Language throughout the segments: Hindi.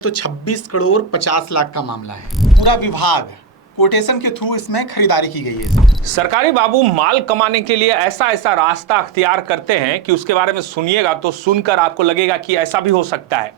तो 26 करोड़ 50 लाख का मामला है। पूरा विभाग कोटेशन के थ्रू इसमें खरीदारी की गई है। सरकारी बाबू माल कमाने के लिए ऐसा ऐसा रास्ता अख्तियार करते हैं कि उसके बारे में सुनिएगा तो सुनकर आपको लगेगा कि ऐसा भी हो सकता है,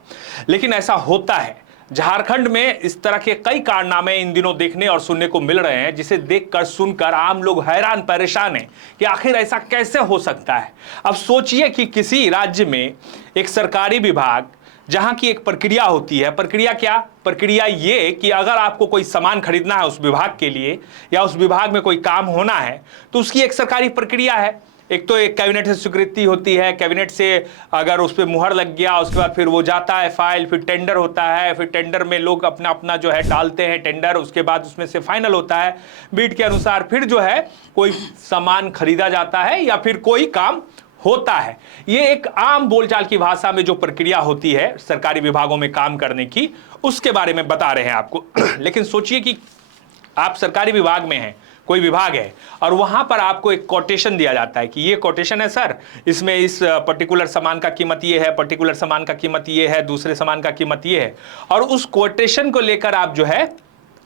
लेकिन ऐसा होता है। झारखंड में इस तरह के कई कारनामे इन दिनों देखने और सुनने को मिल रहे हैं, जिसे देखकर सुनकर आम लोग हैरान परेशान हैं कि आखिर ऐसा कैसे हो सकता है। अब सोचिए कि किसी राज्य में एक सरकारी विभाग, जहां की एक प्रक्रिया होती है। प्रक्रिया क्या? प्रक्रिया ये कि अगर आपको कोई सामान खरीदना है उस विभाग के लिए या उस विभाग में कोई काम होना है तो उसकी एक सरकारी प्रक्रिया है। एक तो एक कैबिनेट से स्वीकृति होती है, कैबिनेट से अगर उस पर मुहर लग गया उसके बाद फिर वो जाता है फाइल, फिर टेंडर होता है, फिर टेंडर में लोग अपना अपना जो है डालते हैं टेंडर, उसके बाद उसमें से फाइनल होता है बीड के अनुसार, फिर जो है कोई सामान खरीदा जाता है या फिर कोई काम होता है। ये एक आम बोलचाल की भाषा में जो प्रक्रिया होती है सरकारी विभागों में काम करने की, उसके बारे में बता रहे हैं आपको। लेकिन सोचिए कि आप सरकारी विभाग में हैं, कोई विभाग है और वहां पर आपको एक कोटेशन दिया जाता है कि ये कोटेशन है सर, इसमें इस पर्टिकुलर सामान का कीमत ये है, पर्टिकुलर सामान का कीमत ये है, दूसरे सामान का कीमत ये है, और उस कोटेशन को लेकर आप जो है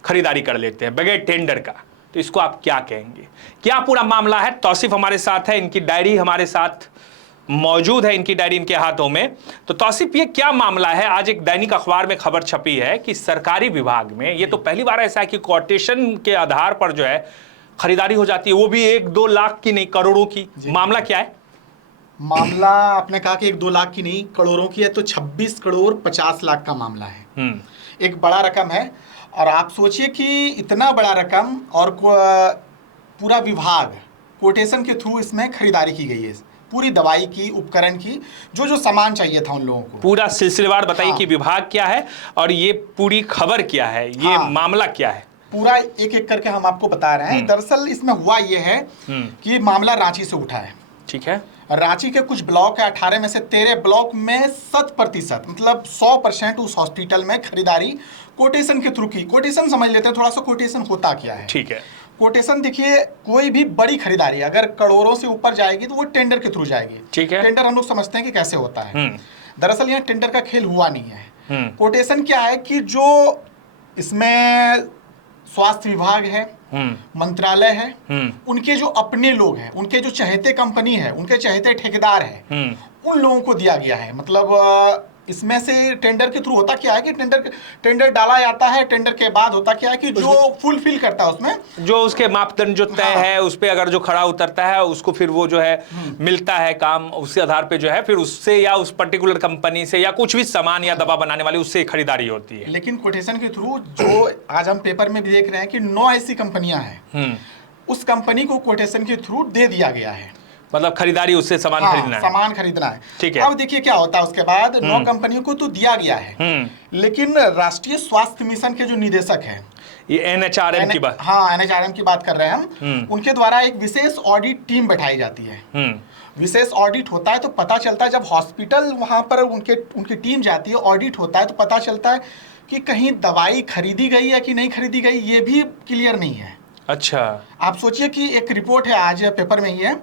खरीदारी कर लेते हैं बगैर टेंडर का। तो इसको आप क्या कहेंगे? क्या पूरा मामला है? तौसीफ हमारे साथ है, इनकी डायरी हमारे साथ मौजूद है, इनकी डायरी इनके हाथों में। तो तौसीफ, ये क्या मामला है? आज एक दैनिक अखबार में खबर छपी है कि सरकारी विभाग में ये तो पहली बार ऐसा है कि कोटेशन के आधार पर जो है खरीदारी हो जाती है, वो भी 1-2 लाख की नहीं, करोड़ों की। मामला क्या है? मामला आपने कहा कि 1-2 लाख की नहीं, करोड़ों की है। तो 26 करोड़ 50 लाख का मामला है। एक बड़ा रकम है। और आप सोचिए कि इतना बड़ा रकम और पूरा विभाग कोटेशन के थ्रू इसमें खरीदारी की गई है, पूरी दवाई की, उपकरण की, जो जो सामान चाहिए था उन लोगों को। पूरा सिलसिलेवार बताइए। हाँ। कि विभाग क्या है और ये पूरी खबर क्या है, ये मामला क्या है? पूरा एक एक करके हम आपको बता रहे हैं। दरअसल इसमें हुआ ये है कि मामला रांची से उठा है। ठीक है। रांची के कुछ ब्लॉक है, 18 में से 13 ब्लॉक में 100% मतलब 100% उस हॉस्पिटल में खरीदारी कोटेशन के थ्रू की। कोटेशन समझ लेते हैं थोड़ा सा, कोटेशन होता क्या है। ठीक है। कोटेशन देखिए, कोई भी बड़ी खरीदारी अगर करोड़ों से ऊपर जाएगी तो वो टेंडर के थ्रू जाएगी। ठीक है। टेंडर हम लोग समझते हैं कि कैसे होता है। दरअसल यहाँ टेंडर का खेल हुआ नहीं है। कोटेशन क्या है कि जो इसमें स्वास्थ्य विभाग है, मंत्रालय है, उनके जो अपने लोग हैं, उनके जो चहेते कंपनी है, उनके चहेते ठेकेदार है, उन लोगों को दिया गया है। मतलब इसमें से टेंडर के थ्रू होता क्या है कि टेंडर डाला जाता है। टेंडर के बाद होता क्या है कि जो फुलफिल करता है उसमें जो उसके मापदंड जो तय है उस पे अगर जो खड़ा उतरता है उसको फिर वो जो है मिलता है काम, उसके आधार पे जो है फिर उससे या उस पर्टिकुलर कंपनी से या कुछ भी सामान या दवा बनाने वाली उससे खरीदारी होती है। लेकिन कोटेशन के थ्रू जो आज हम पेपर में भी देख रहे हैं कि 9 ऐसी कंपनियां हैं, उस कंपनी को कोटेशन के थ्रू दे दिया गया है। मतलब खरीदारी उससे सामान खरीदना है। सामान खरीदना है। ठीक है। अब देखिए क्या होता है उसके बाद 9 कंपनियों को तो दिया गया है, लेकिन राष्ट्रीय स्वास्थ्य मिशन के जो निदेशक हैं, ये NHRM की बात, NHRM की बात कर रहे हैं हम, उनके द्वारा एक विशेष ऑडिट टीम बैठाई जाती है। विशेष ऑडिट होता है तो पता चलता है, जब हॉस्पिटल वहां पर उनकी टीम जाती है, ऑडिट होता है तो पता चलता है कि कहीं दवाई खरीदी गई है कि नहीं खरीदी गई, ये भी क्लियर नहीं है। अच्छा। आप सोचिए कि एक रिपोर्ट है, आज पेपर में ही है,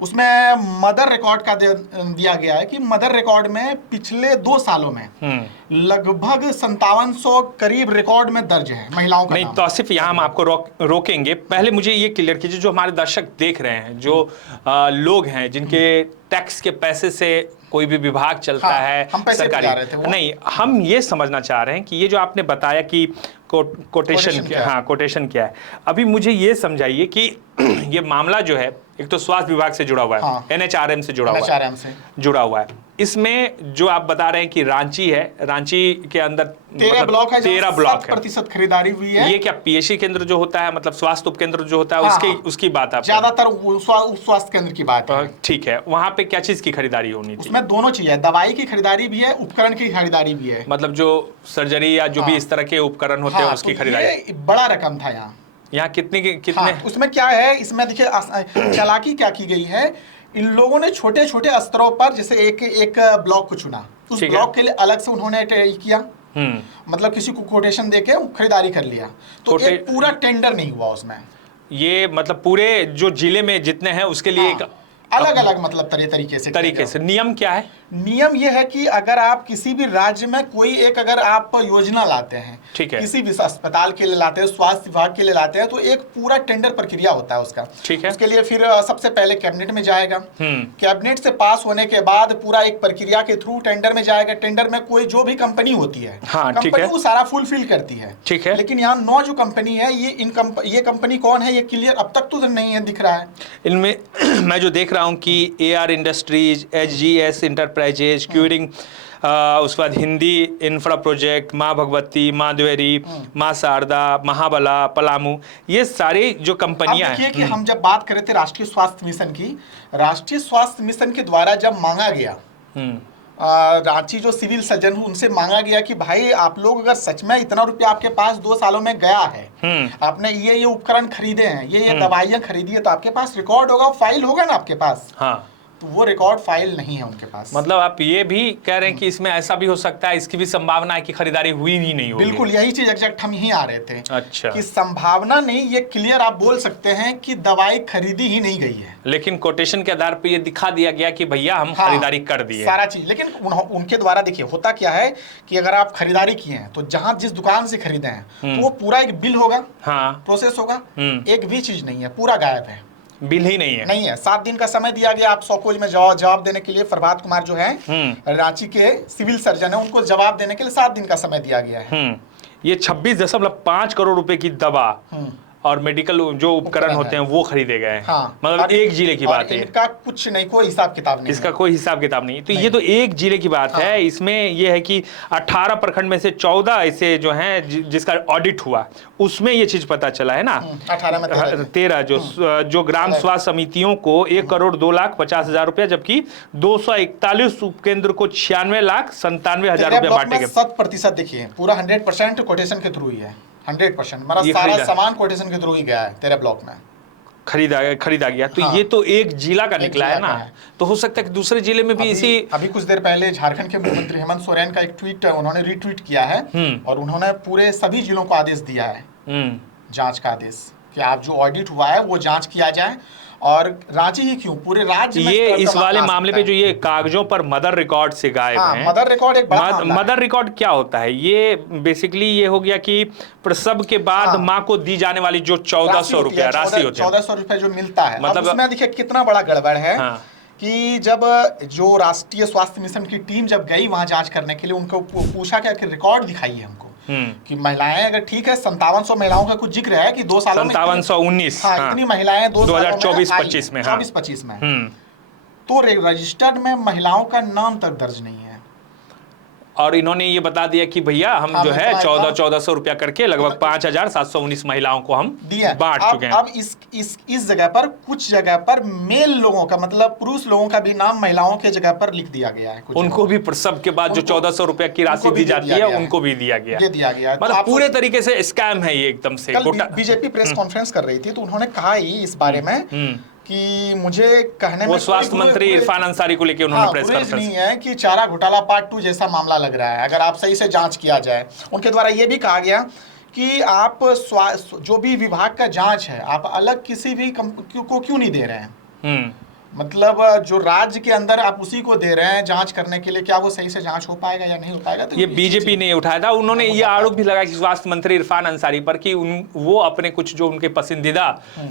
उसमें मदर रिकॉर्ड का दिया गया है कि मदर रिकॉर्ड में पिछले 2 सालों में लगभग 5700 करीब रिकॉर्ड में दर्ज है महिलाओं का। नहीं तौसीफ, यहाँ हम आपको रोकेंगे। पहले मुझे ये क्लियर कीजिए, जो हमारे दर्शक देख रहे हैं, जो लोग हैं जिनके टैक्स के पैसे से कोई भी विभाग चलता है, हम पैसे सरकारी, बता रहे थे वो। नहीं, हम ये समझना चाह रहे हैं कि ये जो आपने बताया कि कोटेशन क्या, हाँ कोटेशन क्या है, अभी मुझे ये समझाइए कि ये मामला जो है एक तो स्वास्थ्य विभाग से जुड़ा हुआ है, NHRM से जुड़ा हुआ है। इसमें जो आप बता रहे हैं कि रांची है, रांची के अंदर 13 ब्लॉक है, 13 ब्लॉक है, 100% खरीदारी हुई है। ये क्या PSC केंद्र जो होता है, मतलब स्वास्थ्य उपकेंद्र जो होता है, उसकी बात आप ज्यादातर स्वास्थ्य केंद्र की बात है। ठीक है। वहां पे क्या चीज की खरीदारी होनी थी? उसमें दोनों चीज है, दवाई की खरीदारी भी है, उपकरण की खरीदारी भी है। मतलब जो सर्जरी या जो भी इस तरह के उपकरण होते हैं उसकी खरीदारी। बड़ा रकम था यहाँ कितने उसमें क्या है, इसमें देखिए चालाकी क्या की गई है, इन लोगों ने छोटे छोटे स्तरों पर जैसे एक ब्लॉक को चुना, उस ब्लॉक के लिए अलग से उन्होंने किया, मतलब किसी को कोटेशन देके खरीदारी कर लिया, तो एक पूरा टेंडर नहीं हुआ उसमें। ये मतलब पूरे जो जिले में जितने हैं उसके लिए एक अलग अलग मतलब तरीके से नियम क्या है? नियम ये है कि अगर आप किसी भी राज्य में कोई एक अगर आप योजना लाते हैं, ठीक है, किसी भी अस्पताल के लिए लाते हैं, स्वास्थ्य विभाग के लिए लाते हैं, तो एक पूरा टेंडर प्रक्रिया होता है उसका। ठीक है। उसके लिए फिर सबसे पहले कैबिनेट में जाएगा, कैबिनेट से पास होने के बाद पूरा एक प्रक्रिया के थ्रू टेंडर में जाएगा। टेंडर में कोई जो भी कंपनी होती है, कंपनी वो सारा फुलफिल करती है, ठीक है। लेकिन यहाँ 9 जो कंपनी है, ये कंपनी कौन है ये क्लियर अब तक तो नहीं है, दिख रहा है इनमें। मैं जो देख रहा हूँ कि AR industries, HGS enterprises, curing, उसके बाद हिंदी इंफ्रा प्रोजेक्ट, माँ भगवती, माँ द्वेरी, माँ शारदा, महाबला, पलामू, ये सारी जो कंपनियां हैं। देखिए कि हम जब बात कर रहे थे राष्ट्रीय स्वास्थ्य मिशन की, राष्ट्रीय स्वास्थ्य मिशन के द्वारा जब मांगा गया, रांची जो सिविल सर्जन हूँ उनसे मांगा गया कि भाई आप लोग अगर सच में इतना रुपया आपके पास 2 सालों में गया है, आपने ये उपकरण खरीदे हैं, ये दवाइयां खरीदी है, तो आपके पास रिकॉर्ड होगा, फाइल होगा ना आपके पास। हाँ, तो वो रिकॉर्ड फाइल नहीं है उनके पास। मतलब आप ये भी कह रहे हैं कि इसमें ऐसा भी हो सकता है, इसकी भी संभावना है कि खरीदारी हुई भी नहीं होगी। बिल्कुल, यही चीज एग्जैक्ट हम यहीं आ रहे थे। अच्छा, कि संभावना नहीं, ये क्लियर आप बोल सकते हैं कि दवाई खरीदी ही नहीं गई है, लेकिन कोटेशन के आधार पर ये दिखा दिया गया कि भैया हम खरीदारी कर दिए सारा चीज। लेकिन उनके द्वारा देखिए होता क्या है कि अगर आप खरीदारी किए हैं तो जहां जिस दुकान से खरीदे हैं तो वो पूरा एक बिल होगा, प्रोसेस होगा, एक भी चीज नहीं है, पूरा गायब है, बिल ही नहीं है। 7 दिन का समय दिया गया आप सौकोज में जवाब देने के लिए। प्रभात कुमार जो है रांची के सिविल सर्जन है, उनको जवाब देने के लिए 7 दिन का समय दिया गया है। ये 26.5 करोड़ रुपए की दवा और मेडिकल जो उपकरण होते हैं वो खरीदे गए हैं। मतलब एक जिले की बात है, इनका कुछ नहीं, कोई हिसाब किताब नहीं, इसका कोई हिसाब किताब नहीं। तो ये तो एक जिले की बात है। इसमें ये है कि 18 प्रखंड में से 14 ऐसे जो हैं जिसका ऑडिट हुआ, उसमें ये चीज पता चला है ना। 18 में 13 जो ग्राम स्वास्थ्य समितियों को 1,02,50,000 रुपया, जबकि 241 उपकेंद्र को 96,97,000 रुपया बांटे गए। 100% देखिए पूरा 100% कोटेशन के थ्रू ही है, 100%। मेरा सारा सामान कोटेशन के थ्रू ही गया है, तेरे ब्लॉक में खरीदा गया। तो ये तो एक जिला का निकला है ना, तो हो सकता है कि दूसरे जिले में भी इसी। अभी कुछ देर पहले झारखंड के मुख्यमंत्री हेमंत सोरेन का एक ट्वीट उन्होंने रीट्वीट किया है और उन्होंने पूरे सभी जिलों को आदेश दिया है, जांच का आदेश, कि आप जो ऑडिट हुआ है वो जांच किया जाए। और रांची ही क्यों, पूरे राज्य में ये इस वाले मामले पे जो ये कागजों पर मदर रिकॉर्ड से गायब हैं। मदर रिकॉर्ड एक बड़ा मदर रिकॉर्ड क्या होता है? ये बेसिकली ये हो गया कि प्रसव के बाद माँ को दी जाने वाली जो 1400 रुपया राशि होती है, 1400 रुपया जो मिलता है, मतलब उसमें देखिए कितना बड़ा गड़बड़ है। कि जब जो राष्ट्रीय स्वास्थ्य मिशन की टीम जब गई वहां जांच करने के लिए, उनको पूछा क्या कि रिकॉर्ड दिखाइए हमको कि महिलाएं अगर ठीक है, 5700 महिलाओं का कुछ जिक्र है कि 2 सालों में 5719 इतनी महिलाएं 2024-25 में 24-25 में, तो रजिस्टर्ड में महिलाओं का नाम तक दर्ज नहीं है। और इन्होंने ये बता दिया कि भैया हम जो है 1400 रुपया करके लगभग 5719 महिलाओं को हम बांट चुके हैं। अब इस जगह पर कुछ जगह पर मेल लोगों का मतलब पुरुष लोगों का भी नाम महिलाओं के जगह पर लिख दिया गया है। उनको भी प्रसव के बाद जो 1400 रुपया की राशि दी जाती है उनको भी दिया गया। मतलब पूरे तरीके से स्कैम है ये एकदम से। बीजेपी प्रेस कॉन्फ्रेंस कर रही थी तो उन्होंने कहा ही इस बारे में कि मुझे कहने में स्वास्थ्य मंत्री इरफान अंसारी को लेकर उन्होंने प्रेस कॉन्फ्रेंस नहीं है कि चारा घोटाला पार्ट 2 जैसा मामला लग रहा है, अगर आप सही से जांच किया जाए। उनके द्वारा ये भी कहा गया कि आप जो भी विभाग का जांच है आप अलग किसी भी को क्यों नहीं दे रहे हैं, मतलब जो राज्य के अंदर आप उसी को दे रहे हैं जांच करने के लिए, क्या वो सही से जांच हो पाएगा या नहीं हो पाएगा। तो ये बीजेपी ने उठाया था। उन्होंने ये आरोप भी लगाया कि स्वास्थ्य मंत्री इरफान अंसारी पर कि वो अपने कुछ जो उनके पसंदीदा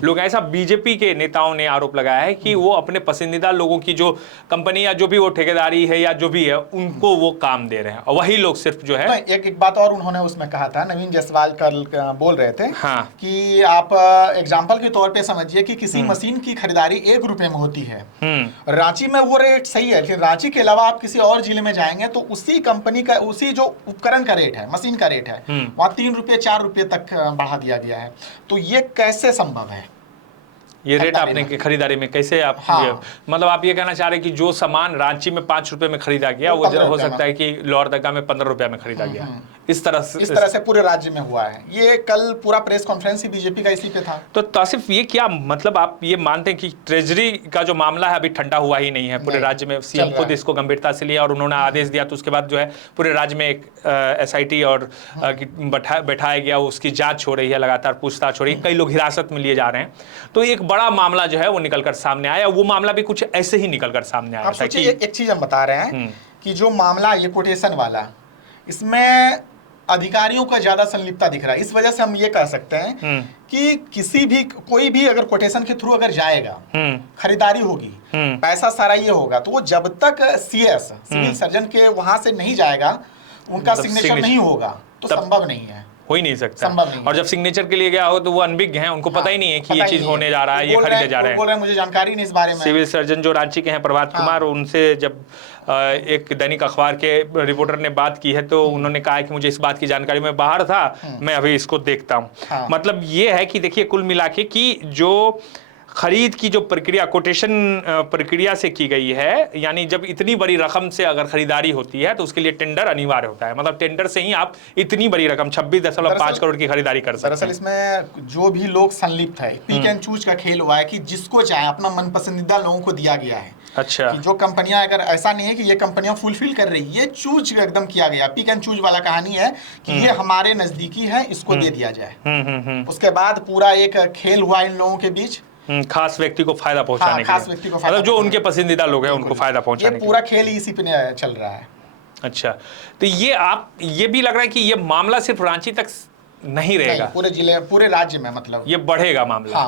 लोग, ऐसा बीजेपी के नेताओं ने आरोप लगाया है कि वो अपने पसंदीदा लोगों की जो कंपनी या जो भी वो ठेकेदारी है या जो भी है उनको वो काम दे रहे हैं, और वही लोग सिर्फ जो है। एक बात और उन्होंने उसमें कहा था, नवीन जायसवाल कल बोल रहे थे कि आप एग्जाम्पल के तौर पर समझिए कि किसी मशीन की खरीदारी 1 रुपए में होती है, रांची में वो रेट सही है, लेकिन रांची के अलावा आप किसी और जिले में जाएंगे तो उसी कंपनी का उसी जो उपकरण का रेट है, मशीन का रेट है, वहां 3 रुपये 4 रुपये तक बढ़ा दिया गया है। तो ये कैसे संभव है? ये रेट आपने खरीदारी में कैसे आप मतलब आप ये कहना चाह रहे हैं कि जो सामान रांची में 5 रुपए में खरीदा गया वो हो सकता है कि लोहरदगा में 15 रुपया में खरीदा गया। इस तरह से पूरे राज्य में हुआ है। ये कल पूरा प्रेस कॉन्फ्रेंस ही बीजेपी का इसी पे था। तो तासिफ ये क्या मतलब आप ये मानते हैं कि ट्रेजरी का जो मामला है अभी ठंडा हुआ ही नहीं है पूरे राज्य में? सीएम खुद इसको गंभीरता से लिया और उन्होंने आदेश दिया, तो उसके बाद जो है पूरे राज्य में एक SIT और बैठाया गया, उसकी जांच हो रही है, लगातार पूछताछ हो रही है, कई लोग हिरासत में लिए जा रहे हैं। तो एक बड़ा मामला जो है वो निकलकर सामने आया। वो मामला भी कुछ ऐसे ही निकलकर सामने आया आप था सोचिए, एक चीज हम बता रहे हैं कि जो मामला ये कोटेशन वाला, इसमें अधिकारियों का ज्यादा संलिप्तता दिख रहा है। इस वजह से हम ये कह सकते हैं कि किसी भी कोई भी अगर कोटेशन के थ्रू अगर जाएगा, खरीदारी होगी, पैसा सारा ये होगा, तो वो जब तक सीएस सिविल सर्जन के वहां से नहीं जाएगा, उनका सिग्नेचर नहीं होगा, तो संभव नहीं है, हो ही नहीं सकता। संभव नहीं। और जब सिग्नेचर के लिए गया हो तो वो अनभिज्ञ हैं, उनको पता ही नहीं है कि ये चीज होने जा रहा है, ये खरीदे जा रहे हैं। बोल रहे हैं मुझे जानकारी नहीं इस बारे में। सिविल सर्जन जो रांची के हैं प्रभात कुमार, उनसे जब एक दैनिक अखबार के रिपोर्टर ने बात की है तो उन्होंने कहा है कि मुझे इस बात की जानकारी, मैं बाहर था, मैं अभी इसको देखता हूँ। मतलब ये है कि देखिए कुल मिला के कि जो खरीद की जो प्रक्रिया कोटेशन प्रक्रिया से की गई है, यानी जब इतनी बड़ी रकम से अगर खरीदारी होती है तो उसके लिए टेंडर अनिवार्य होता है। मतलब टेंडर से ही आप इतनी बड़ी रकम 26.5 करोड़ की खरीदारी कर सकते हैं। दरअसल इसमें जो भी लोग संलिप्त है, पिक एंड चूज का खेल हुआ है कि जिसको चाहे अपना मन पसंदीदा लोगों को दिया गया है। अच्छा, कि जो कंपनियां, अगर ऐसा नहीं है कि ये कंपनियां फुलफिल कर रही है, ये चूज एकदम किया गया, पिक एंड चूज वाला कहानी है कि ये हमारे नजदीकी है, इसको दे दिया जाए। उसके बाद पूरा एक खेल हुआ इन लोगों के बीच, खास व्यक्ति को फायदा पहुंचाने खास व्यक्ति को, मतलब जो उनके पसंदीदा लोग हैं उनको फायदा पहुंचाने, ये पूरा खेल इसी पे चल रहा है। अच्छा, तो ये भी लग रहा है कि ये मामला सिर्फ रांची तक नहीं रहेगा, पूरे जिले, पूरे राज्य में, मतलब ये बढ़ेगा मामला।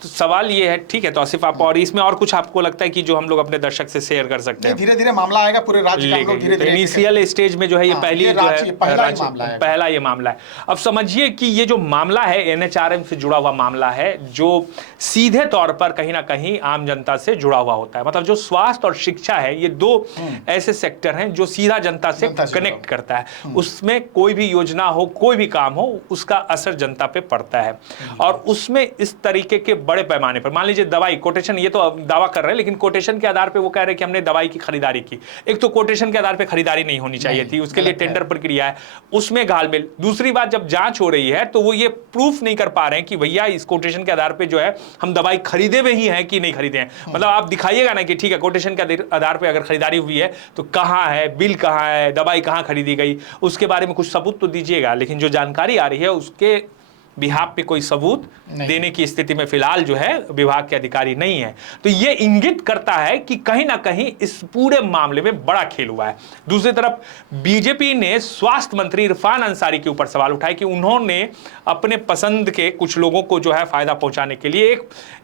तो सवाल ये है, ठीक है, तो आसिफ आप, और इसमें और कुछ आपको लगता है कि जो हम लोग अपने दर्शक से शेयर कर सकते हैं? धीरे धीरे मामला आएगा पूरे राज्य का, धीरे-धीरे इनिशियल स्टेज में जो है ये पहली जो है पहला ये मामला है। अब समझिए कि ये जो मामला है एनएचआरएम से जुड़ा हुआ मामला है, जो सीधे तौर पर कहीं ना कहीं आम जनता से जुड़ा हुआ होता है। मतलब जो स्वास्थ्य और शिक्षा है, ये दो ऐसे सेक्टर हैं जो सीधा जनता से कनेक्ट करता है। उसमें कोई भी योजना हो, कोई भी काम हो, उसका असर जनता पे पड़ता है। और उसमें इस तरीके के बड़े पैमाने पर, मान लीजिए दवाई कोटेशन, ये तो दावा कर रहे हैं, लेकिन कोटेशन के आधार पे वो कह रहे हैं कि हमने दवाई की खरीदारी की। एक तो कोटेशन के आधार पे खरीदारी नहीं होनी चाहिए थी, उसके लिए टेंडर प्रक्रिया है, उसमें घालमेल। दूसरी बात, जब जांच हो रही है तो वो ये प्रूफ नहीं कर पा रहे हैं कि भैया इस कोटेशन के आधार पे जो है हम दवाई खरीदे हुए ही हैं कि नहीं खरीदे हैं। मतलब आप दिखाइएगा ना कि ठीक है कोटेशन के आधार पे अगर खरीदारी हुई है तो कहां है बिल, कहां है दवाई, कहां खरीदी गई, उसके बारे में कुछ सबूत तो दीजिएगा। लेकिन जो जानकारी आ रही है उसके बिहाफ पे कोई सबूत देने की स्थिति में फिलहाल जो है विभाग के अधिकारी नहीं है। तो ये इंगित करता है कि कहीं ना कहीं इस पूरे मामले में बड़ा खेल हुआ है। दूसरी तरफ बीजेपी ने स्वास्थ्य मंत्री इरफान अंसारी के ऊपर सवाल उठाए कि उन्होंने अपने पसंद के कुछ लोगों को जो है फायदा पहुंचाने के लिए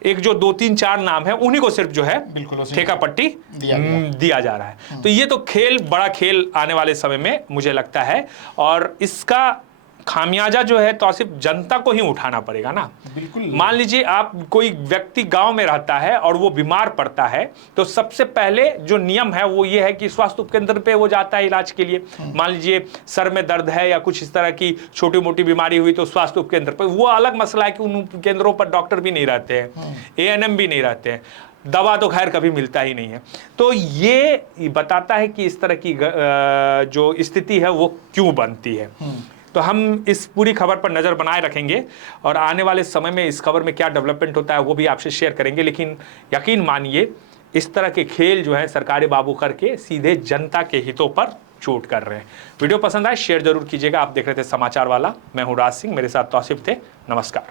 एक जो 2-3-4 नाम है उन्हीं को सिर्फ जो है ठेका पट्टी दिया जा रहा है। तो ये तो खेल, बड़ा खेल आने वाले समय में मुझे लगता है, और इसका खामियाजा जो है तो सिर्फ जनता को ही उठाना पड़ेगा ना। बिल्कुल। मान लीजिए आप, कोई व्यक्ति गांव में रहता है और वो बीमार पड़ता है, तो सबसे पहले जो नियम है वो ये है कि स्वास्थ्य उपकेंद्र पे वो जाता है इलाज के लिए। मान लीजिए सर में दर्द है या कुछ इस तरह की छोटी मोटी बीमारी हुई तो स्वास्थ्य उपकेंद्र पर, वो अलग मसला है कि उन केंद्रों पर डॉक्टर भी नहीं रहते हैं, एएनएम भी नहीं रहते हैं, दवा तो खैर कभी मिलता ही नहीं है। तो ये बताता है कि इस तरह की जो स्थिति है वो क्यों बनती है। तो हम इस पूरी खबर पर नज़र बनाए रखेंगे और आने वाले समय में इस खबर में क्या डेवलपमेंट होता है वो भी आपसे शेयर करेंगे। लेकिन यकीन मानिए इस तरह के खेल जो है सरकारी बाबू करके सीधे जनता के हितों पर चोट कर रहे हैं। वीडियो पसंद आए शेयर जरूर कीजिएगा। आप देख रहे थे समाचार वाला, मैं हूं राज सिंह, मेरे साथ तौसीफ थे। नमस्कार।